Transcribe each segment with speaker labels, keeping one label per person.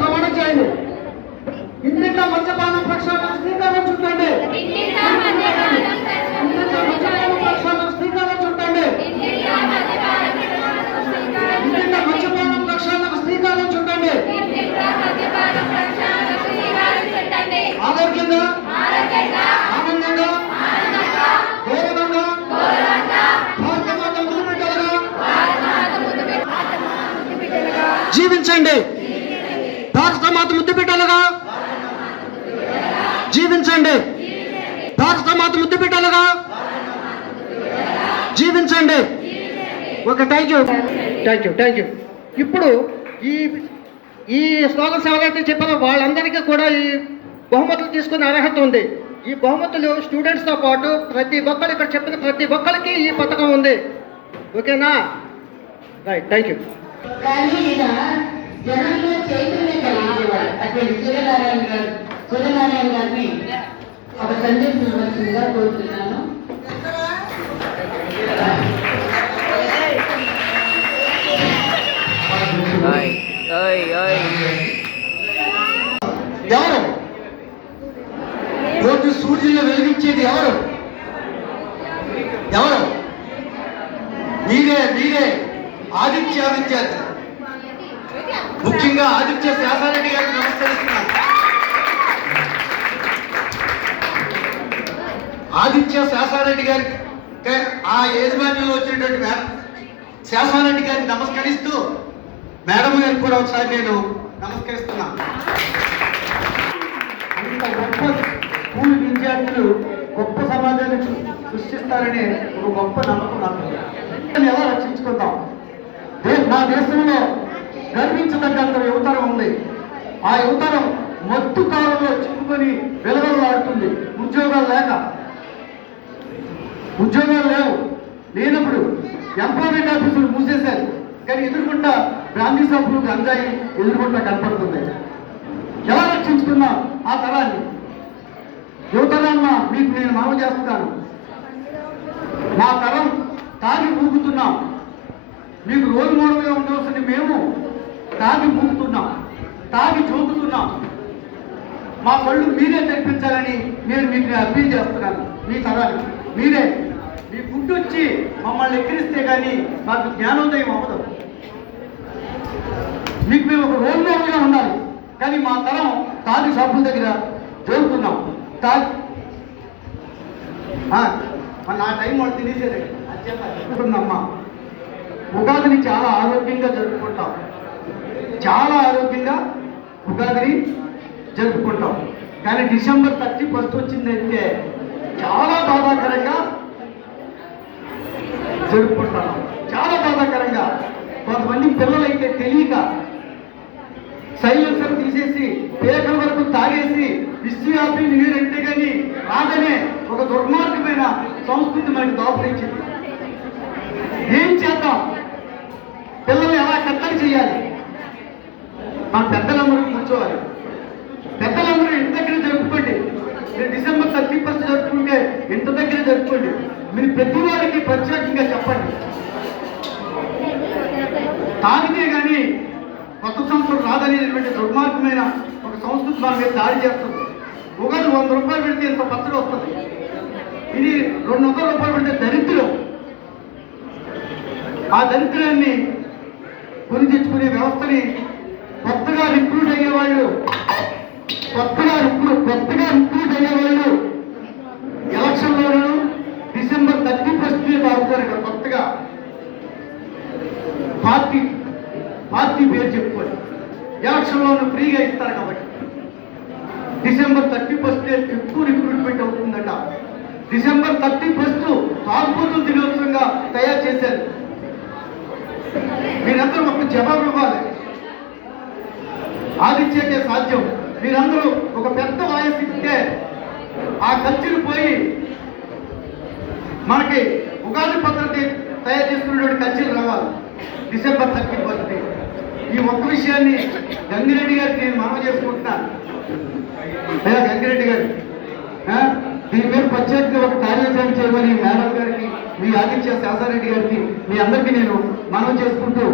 Speaker 1: ప్రమాణ చేయండి. ఇంటింట్లో మద్యపానం ప్రక్షాళన శ్రీకారం చుట్టండి. ఇంటింట్లో మద్యపానం ప్రక్షాళన శ్రీకారం చుట్టండి. ఇంటింట్లో మద్యపానం ప్రక్షాళన శ్రీకారం చుట్టండి. ఆరోగ్యంగా ఆనందంగా గౌరవంగా జీవించండి. భారతమాత ముద్దు బిడ్డలుగా జీవించండి. భారతమాత ముద్దు బిడ్డలుగా జీవించండి. Okay thank you thank you thank you ఇప్పుడు ఈ ఈ స్లోగన్స్ ఎవరైతే చెప్పారో. వాళ్ళందరికీ కూడా ఈ బహుమతులు తీసుకునే అర్హత ఉంది. ఈ బహుమతులు స్టూడెంట్స్తో పాటు ప్రతి ఒక్కరు ఇక్కడ చెప్పిన ప్రతి ఒక్కరికి ఈ పథకం ఉంది. ఓకేనా? రైట్ థ్యాంక్ యూ
Speaker 2: అటువంటి సూర్యనారాయణ గారు సూర్యనారాయణ గారిని ఒక సందేశం ఇవ్వాల్సిందిగా కోరుతున్నాను.
Speaker 1: ఎవరు? రోజు సూర్యుని వెలిగించేది ఎవరు? ఎవరు? మీరే మీరే. ఆదిత్య విద్యార్థి ముఖ్యంగా ఆదిత్య శాసారెడ్డి గారికి నమస్కరిస్తున్నాను. ఆదిత్య శాసారెడ్డి గారికి ఆ యజమానిలో వచ్చినటువంటి మేడం శాసారెడ్డి గారికి నమస్కరిస్తూ మేడం గారికి కూడా ఒకసారి నేను నమస్కరిస్తున్నాను. అంత గొప్ప స్కూల్ విద్యార్థులు గొప్ప సమాజాన్ని సృ- సృష్టిస్తారనే ఒక గొప్ప నమ్మకం నాకు ఎలా రక్షించుకుందాం? నా దేశంలో గర్వించదగ్గంత యువతరం ఉంది. ఆ యువతరం మత్తు కాలంలో చిక్కుకొని వెలవెలలాడుతుంది. ఉద్యోగాలు లేక. ఉద్యోగాలు లేవు. లేనప్పుడు ఎంప్లాయ్మెంట్ ఆఫీసులు మూసేశారు. కానీ ఎదుర్కొంటా బ్రాందీ షాపులు గంజాయి ఎదుర్కొంటా కనపడుతుంది ఎలా రక్షించుకున్నాం ఆ తరాన్ని? యువతరాన్న మీకు నేను మనవి చేస్తున్నాను మా తరం తాగి ఊగుతున్నాం. మీకు రోల్ మోడల్గా ఉండవలసిన మేము. తాగి ఊగుతున్నాం తాగి చూపుతున్నాం మా కళ్ళు మీరే తెరిపించాలని నేను మీకు అప్పీల్ చేస్తున్నాను. మీ తరానికి మీరే. మీ ఫుడ్ వచ్చి మమ్మల్ని ఎక్కిరిస్తే కానీ మాకు జ్ఞానోదయం అవ్వదు. మీకు మేము ఒక రోల్ మోడల్గా ఉండాలి. కానీ మా తరం తాగి షాపుల దగ్గర జరుగుతున్నాం తాగి నా టైం వాళ్ళు తినేసేది అనుకుంటున్నమ్మా ఉగాదిని చాలా ఆరోగ్యంగా జరుపుకుంటాం. చాలా ఆరోగ్యంగా ఉగాదిని జరుపుకుంటాం. కానీ డిసెంబర్ థర్టీ ఫస్ట్ వచ్చిందంటే చాలా బాధాకరంగా జరుపుకుంటాం. చాలా బాధాకరంగా. కొంతమంది పిల్లలైతే తెలియక సైలెన్సర్ తీసేసి పేకల వరకు తాగేసి విశ్వవ్యాపి నీరు అంటే కానీ రాదనే ఒక దుర్మార్గమైన సంస్కృతి మనకి దోపరించింది ఏం చేద్దాం? పిల్లల్ని ఎలా కట్టడి చేయాలి? ఆ పెద్దలందరూ కూర్చోవాలి పెద్దలందరూ ఇంటి దగ్గర జరుపుకోండి. మీరు డిసెంబర్ థర్టీ ఫస్ట్ జరుపుకుంటే ఇంటి దగ్గర జరుపుకోండి. మీరు ప్రతి వారికి ప్రత్యేకంగా చెప్పండి. తాగితే కానీ కొత్త సంవత్సరం రాదనేటువంటి దుర్మార్గమైన ఒక సంస్కృతి మన మీద దాడి చేస్తుంది. ఒకరు వంద రూపాయలు పెడితే ఇంత పచ్చడి వస్తుంది. ఇది రెండు వందల రూపాయలు పెడితే దరిద్రం. ఆ దరిద్రాన్ని కొని తెచ్చుకునే వ్యవస్థని కొత్తగా రిక్రూట్ అయ్యేవాళ్ళు కొత్తగా రిక్రూట్ కొత్తగా రిక్రూట్ అయ్యేవాళ్ళు. ఎలక్షన్లోనూ డిసెంబర్ థర్టీ ఫస్ట్ బాగుతారు ఇక్కడ కొత్తగా. పార్టీ పార్టీ పేరు చెప్పుకోండి. ఎలక్షన్లోనూ ఫ్రీగా ఇస్తారు కాబట్టి. డిసెంబర్ థర్టీ ఫస్ట్ ఎక్కువ రిక్రూట్మెంట్ అవుతుందట. డిసెంబర్ థర్టీ ఫస్ట్ తాగుబోతుల దినోత్సవంగా తయారు చేశారు. మీరందరూ ఒక జవాబు ఇవ్వాలి. ఆదిత్యకే సాధ్యం. మీరందరూ ఒక పెద్ద వాయిస్ ఇస్తే ఆ కల్చర్ పోయి మనకి ఉగాది పత్రిక తయారు చేసుకునేటువంటి కల్చర్ రావాలి. December thirty first. ఈ ఒక్క విషయాన్ని గంగిరెడ్డి గారికి నేను మనవి చేసుకుంటున్నాను గంగిరెడ్డి గారు. దీని మీద ప్రత్యేకంగా ఒక కార్యాచరణ చేయమని మేడం గారికి మీ ఆదిత్య శాసారెడ్డి గారికి మీ అందరికీ నేను మనవి చేసుకుంటూ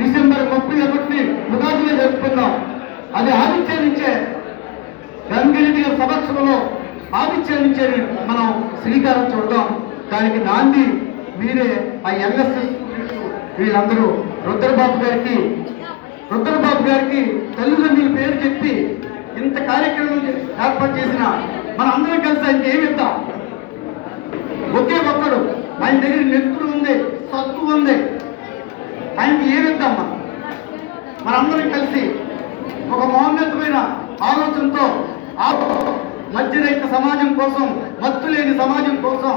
Speaker 1: డిసెంబర్ ముప్పై ఒకటిని ఉగాదిగా జరుపుకుందాం.
Speaker 3: అది ఆదిత్యాన్నిచ్చే గంగిరెడ్డి గారి సమక్షంలో ఆదిత్యాన్నిచ్చే మనం శ్రీకారం చూడటం దానికి నాంది మీరే ఆ యంగస్టర్స్ వీళ్ళందరూ. రుద్రబాబు గారికి రుద్రబాబు గారికి తల్లిదండ్రుల పేరు చెప్పి ఇంత కార్యక్రమం ఏర్పాటు చేసిన మన అందరం కలిసి ఆయనకి ఏమి ఇద్దాం? ఒకే ఒక్కడు. ఆయన దగ్గర నెత్తుడు ఉంది సత్తు ఉంది. ఆయనకి ఏమి ఇద్దాం మనం? మనందరం కలిసి ఒక మౌన్నతమైన ఆలోచనతో ఆ మధ్యరహిత సమాజం కోసం మత్తు లేని సమాజం కోసం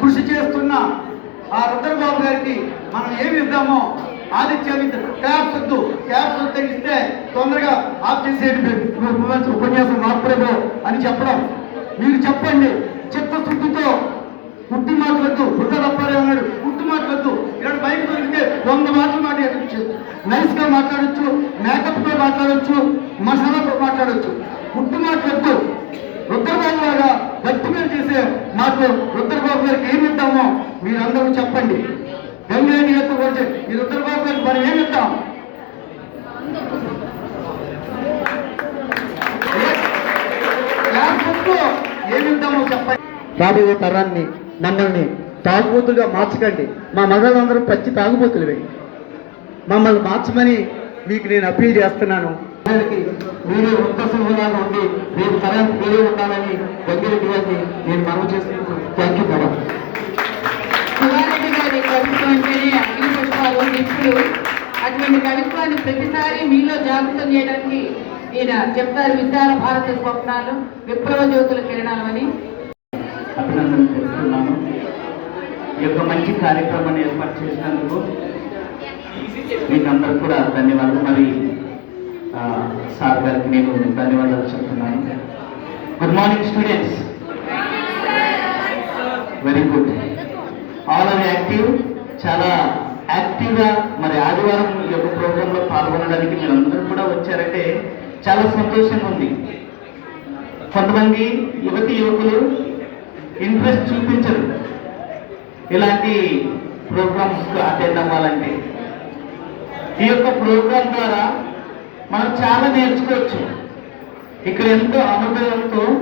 Speaker 3: కృషి చేస్తున్న ఆ రుద్రబాబు గారికి మనం ఏమి ఇద్దామో ఆదిత్య క్యాబ్ క్యాబ్స్ వద్దు క్యాబ్స్ వద్దు ఇస్తే తొందరగా ఆఫ్ చేసేది ఉపన్యాసం మాత్రమే అని చెప్పడం. మీరు చెప్పండి. చిత్తశుద్ధితో పుట్టి మాటలతో పుట్ట తప్పారే ఉన్నాడు పుట్టి మాటలతో ఇక్కడ బయట దొరికితే వంద మాటలు మాట్లాడచ్చు నైస్గా మాట్లాడొచ్చు మేకప్తో మాట్లాడొచ్చు మసాలాతో మాట్లాడొచ్చు పుట్టి మాటలతో రుద్రబాబు లాగా భక్తి మీద చేసే మాటలు రుద్రబాబు గారికి ఏమి ఇద్దామో మీరందరూ చెప్పండి గంగేని ఎత్తు వచ్చే ఈ రుద్రబాబు గారికి మనం ఏమి ఇద్దాం ఏమి ఇద్దామో చెప్పండి రాబోయే తరాన్ని మమ్మల్ని తాగుబోతులుగా మార్చకండి. మా మగలందరూ పచ్చి తాగుబోతులవే. మమ్మల్ని మార్చమని మీకు నేను అప్పీల్ చేస్తున్నాను. దానికి మీరే ఉత్త సింహలాగా ఉండి మీరు తరం మీరే ఉండాలని వెంకరెడ్డి గారిని నేను మనవి చేస్తున్నాను. థ్యాంక్ యూ మేడం
Speaker 2: సుధారెడ్డి గారి కవిత్వం అంటేనే అగ్ని పుష్పాలు. నిప్పులు అటువంటి కవిత్వాన్ని ప్రతిసారి మీలో జాగృతం చేయడానికి ఈయన చెప్తారు విశాల భారత స్వప్నాలు విప్లవ జ్యోతుల కిరణాలు అని.
Speaker 1: అభినందనలు తెలుపుతున్నాను ఈ యొక్క మంచి కార్యక్రమాన్ని ఏర్పాటు చేసినందుకు మీకు అందరికి కూడా ధన్యవాదాలు. మరి సార్ గారికి నేను ధన్యవాదాలు చెప్తున్నాను. Good morning students very good all are active చాలా యాక్టివ్గా మరి ఆదివారం ఈ యొక్క ప్రోగ్రాంలో పాల్గొనడానికి మీరు అందరూ కూడా వచ్చారంటే చాలా సంతోషంగా ఉంది. కొంతమంది యువతి యువకులు ఇంట్రెస్ట్ చూపించరు. ఇలాంటి ప్రోగ్రామ్స్ అటెండ్ అవ్వాలంటే. ఈ యొక్క ప్రోగ్రాం ద్వారా మనం చాలా నేర్చుకోవచ్చు. ఇక్కడ ఎంతో అనుభవంతో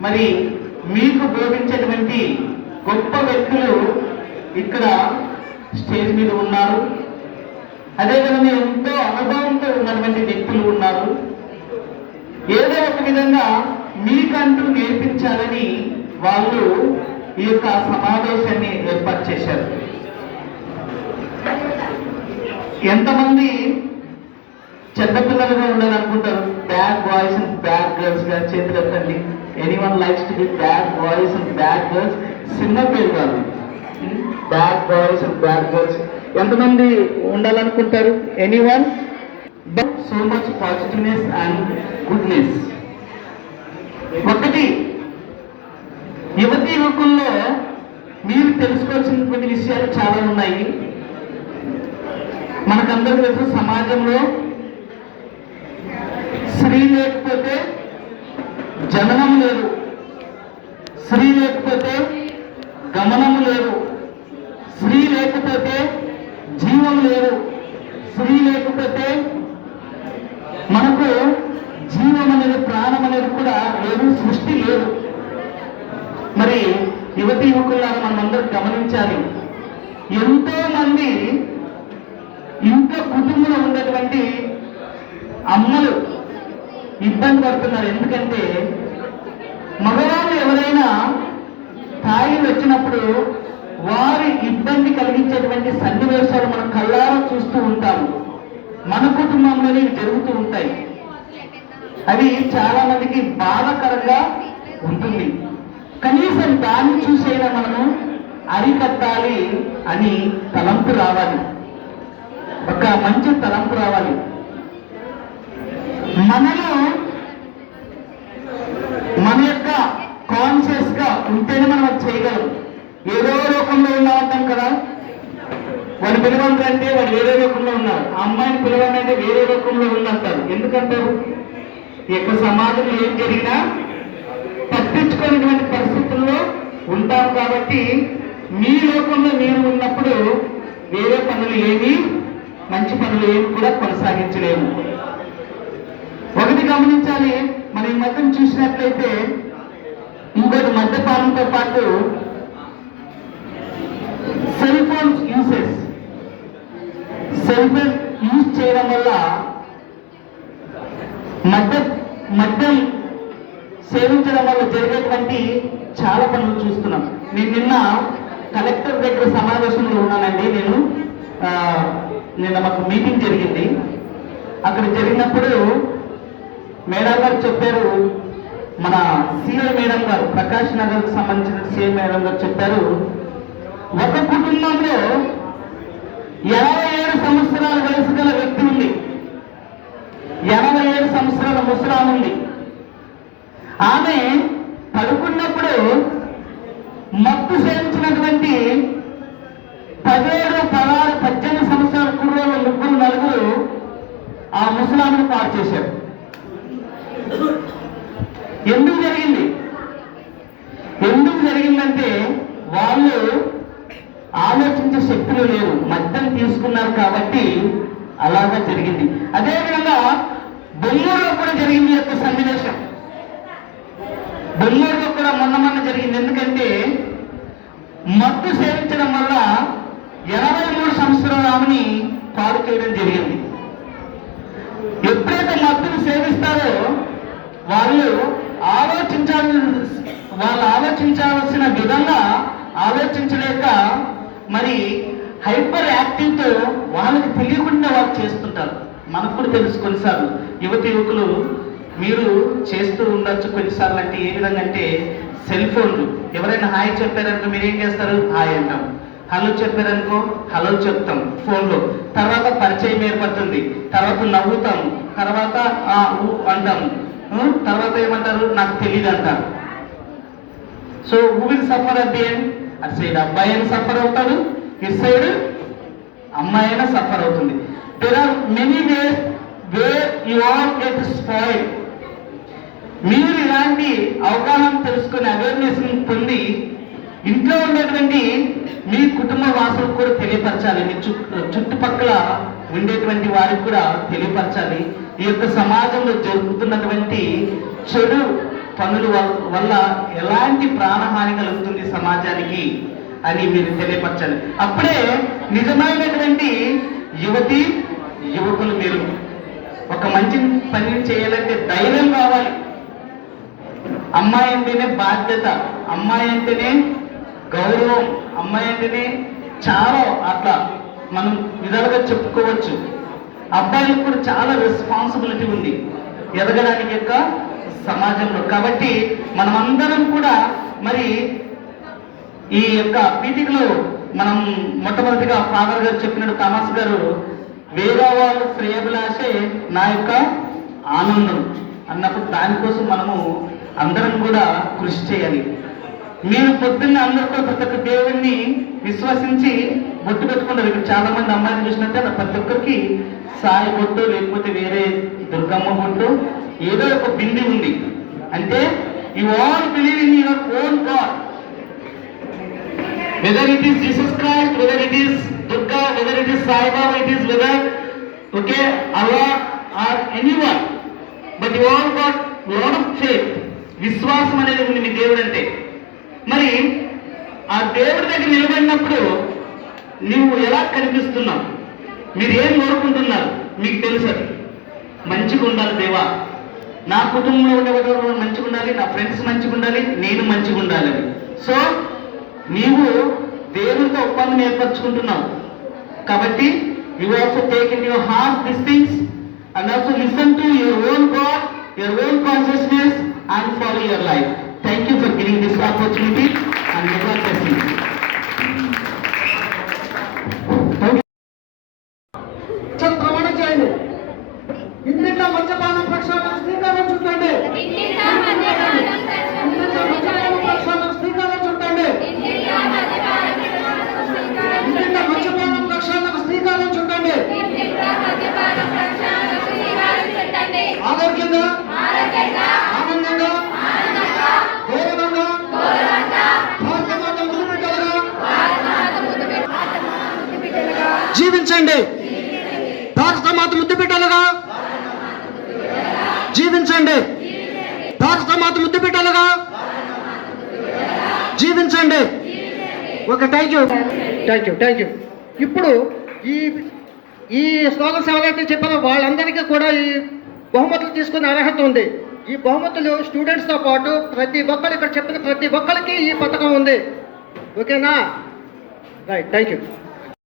Speaker 1: మరి మీకు బోధించేటువంటి గొప్ప వ్యక్తులు ఇక్కడ స్టేజ్ మీద ఉన్నారు. అదేవిధంగా ఎంతో అనుభవంతో ఉన్నటువంటి వ్యక్తులు ఉన్నారు. ఏదో ఒక విధంగా మీకంటూ నేర్పించాలని వాళ్ళు ఈ యొక్క సమావేశాన్ని ఏర్పాటు చేశారు. ఎంతమంది చెత్త పిల్లలుగా ఉండాలనుకుంటారు? బ్యాడ్ బాయ్స్ అండ్ బ్యాడ్ గర్ల్స్గా చేతులు ఎత్తండి. Any one likes to be bad boys and bad girls cinema పేరు కాదు bad boys and bad girls ఎంతమంది ఉండాలనుకుంటారు? Any one but so much positiveness and goodness ఒకటి యువతి యువకుల్లో మీరు తెలుసుకోవాల్సినటువంటి విషయాలు చాలా ఉన్నాయి. మనకందరూ తెలుసు సమాజంలో స్త్రీ లేకపోతే జననం లేదు. స్త్రీ లేకపోతే గమనం లేదు. స్త్రీ లేకపోతే జీవం లేదు. స్త్రీ లేకపోతే మనకు జీవం అనేది ప్రాణం అనేది కూడా లేదు సృష్టి లేదు. యువతి యువకులాగా మనం అందరూ గమనించాలి. ఎంతో మంది ఇంట్లో కుటుంబంలో ఉన్నటువంటి అమ్మలు ఇబ్బంది పడుతున్నారు. ఎందుకంటే మగవాళ్ళు ఎవరైనా తాగి వచ్చినప్పుడు వారి ఇబ్బంది కలిగించేటువంటి సన్నివేశాలు మనం కళ్ళారా చూస్తూ ఉంటాము. మన కుటుంబంలోనే ఇవి జరుగుతూ ఉంటాయి. అవి చాలా మందికి బాధాకరంగా ఉంటుంది. కనీసం దాన్ని చూసేలా మనము అరికట్టాలి అని తలంపు రావాలి. ఒక మంచి తలంపు రావాలి. మనలో మన యొక్క కాన్షియస్గా ఉంటేనే మనం అది చేయగలం. ఏదో రూపంలో ఉన్నామంటాం కదా? వాడు పిలవండి అంటే వాడు వేరే రూపంలో ఉన్నారు. అమ్మాయిని పిలవండి అంటే వేరే రూపంలో ఉన్నంటారు ఎందుకంటారు? ఈ యొక్క సమాజంలో ఏం జరిగినా పట్టించుకునేటువంటి ఉంటాం కాబట్టి మీ లోకంలో మీరు ఉన్నప్పుడు వేరే పనులు ఏమి మంచి పనులు ఏమి కూడా కొనసాగించలేము. గమనించాలి మనం ఈ మధ్యన చూసినట్లయితే ఇంకోటి మద్యపానంతో పాటు cell phones uses cell phone use చేయడం వల్ల మద్య మద్యం సేవించడం వల్ల జరిగేటువంటి చాలా పనులు చూస్తున్నాం. నేను నిన్న కలెక్టర్ దగ్గర సమావేశంలో ఉన్నానండి. నేను ఆ, నిన్న మాకు మీటింగ్ జరిగింది. అక్కడ జరిగినప్పుడు మేడం గారు చెప్పారు మన సిఐ మేడం గారు ప్రకాష్ నగర్కి సంబంధించిన సిఐ మేడం గారు చెప్పారు ఒక కుటుంబంలో ఎనభై ఏడు సంవత్సరాల వయసు గల వ్యక్తి ఉంది. ఎనభై ఏడు సంవత్సరాల ముసలాం ఉంది ఆమె పడుకున్నప్పుడు మత్తు సేవించినటువంటి పదిహేడు పదహారు పద్దెనిమిది సంవత్సరాల కుర్రోళ్ళు ముగ్గురు నలుగురు ఆ ముసలామును పాడు చేశారు. ఎందుకు జరిగింది? ఎందుకు జరిగిందంటే వాళ్ళు ఆలోచించే శక్తులు లేరు మద్యం తీసుకున్నారు కాబట్టి అలాగా జరిగింది. అదేవిధంగా బొమ్మూరులో కూడా జరిగింది యొక్క సన్నివేశం. బొమ్మూరులో కూడా మొన్న మొన్న జరిగింది. ఎందుకంటే మత్తు సేవించడం వల్ల ఎనభై మూడు సంవత్సరాల ఆమెని పాడు చేయడం జరిగింది. ఎప్పుడైతే మత్తును సేవిస్తారో వాళ్ళు ఆలోచించాలి వాళ్ళు ఆలోచించాల్సిన విధంగా ఆలోచించలేక మరి హైపర్ యాక్టివ్తో వాళ్ళకి తెలియకుండా వాళ్ళు చేస్తుంటారు. మనకు కూడా తెలుసు కొన్నిసార్లు యువతి యువకులు మీరు చేస్తూ ఉండొచ్చు కొన్నిసార్లు అంటే ఏ విధంగా అంటే సెల్ ఫోన్లు. ఎవరైనా హాయ్ చెప్పారనుకో మీరు ఏం చేస్తారు? హాయ్ అంటాం. హలో చెప్పారనుకో హలో చెప్తాం ఫోన్లో. తర్వాత పరిచయం ఏర్పడుతుంది. తర్వాత నవ్వుతాం. తర్వాత ఆ ఊ తర్వాత ఏమంటారు? నాకు తెలియదు అంటారు. So who will suffer at the end. అటు సైడ్ అబ్బాయి అయినా సఫర్ అవుతాడు. ఇటు సైడ్ అమ్మాయి అయినా సఫర్ అవుతుంది. There are many ways where you are get spoiled మీరు ఇలాంటి అవగాహన తెలుసుకుని అవేర్నెస్ పొంది ఇంట్లో ఉండేటువంటి మీ కుటుంబ వాసులకు కూడా తెలియపరచాలి. మీ చుట్టుపక్కల ఉండేటువంటి వారికి కూడా తెలియపరచాలి. ఈ యొక్క సమాజంలో జరుగుతున్నటువంటి చెడు పనుల వల్ల ఎలాంటి ప్రాణహాని కలుగుతుంది సమాజానికి అని మీరు తెలియపరచాలి. అప్పుడే నిజమైనటువంటి యువతి యువకులు మీరు ఒక మంచి పని చేయాలంటే ధైర్యం కావాలి. అమ్మాయి అంటేనే బాధ్యత అమ్మాయి అంటేనే గౌరవం అమ్మాయి అంటేనే చాలా అట్లా మనం విధాలుగా చెప్పుకోవచ్చు. అబ్బాయి కూడా చాలా రెస్పాన్సిబిలిటీ ఉంది. ఎదగడానికి యొక్క సమాజంలో. కాబట్టి మనమందరం కూడా మరి ఈ యొక్క పీఠికలో మనం మొట్టమొదటిగా ఫాదర్ గారు చెప్పినట్టు తమాస్ గారు వేరే వాళ్ళు శ్రేయభిలాషే నా యొక్క ఆనందం అన్నప్పుడు దానికోసం మనము అందరం కూడా కృషి చేయాలి. మీరు పొద్దున్న అందరితో ప్రతి ఒక్క దేవుణ్ణి విశ్వసించి బొట్టు పెట్టుకుంటారు. ఇక్కడ చాలా మంది అమ్మాయిలు చూసినట్టే ప్రతి ఒక్కరికి సాయి బొట్టు లేకపోతే వేరే దుర్గమ్మ బొట్టు ఏదో ఒక బింది ఉంది. అంటే you all believe in your own god whether it is Jesus Christ whether it is Durga whether it is Saibaba it is whether okay okay, are any one but you all got lot of faith విశ్వాసం అనేది ఉంది మీ దేవుడు అంటే మరి ఆ దేవుడి దగ్గర నిలబడినప్పుడు నువ్వు ఎలా కనిపిస్తున్నావు? మీరు ఏం కోరుకుంటున్నారు? మీకు తెలుసు అది. మంచిగా ఉండాలి దేవా. నా కుటుంబంలో ఉండేవాళ్ళు మంచిగా ఉండాలి నా ఫ్రెండ్స్ మంచిగా ఉండాలి నేను మంచిగా ఉండాలి సో నీవు దేవునితో ఒప్పందం ఏర్పరచుకుంటున్నావు. కాబట్టి you also take in your heart this things and also listen to your own god your own consciousness
Speaker 3: and follow your life. Thank you for giving this opportunity and God bless you. జీవించండి భారతమాత ముద్దు పెట్టాలగా జీవించండి. భారత మాత ముద్దు పెట్టాలగా జీవించండి. Okay thank you thank you thank you ఇప్పుడు ఈ ఈ స్లోగన్స్ ఎవరైతే చెప్పారో వాళ్ళందరికీ కూడా ఈ బహుమతులు తీసుకునే అర్హత ఉంది. ఈ బహుమతులు స్టూడెంట్స్తో పాటు ప్రతి ఒక్కరు ఇక్కడ చెప్పిన ప్రతి ఒక్కరికి ఈ పథకం ఉంది. ఓకేనా రైట్ థ్యాంక్ యూ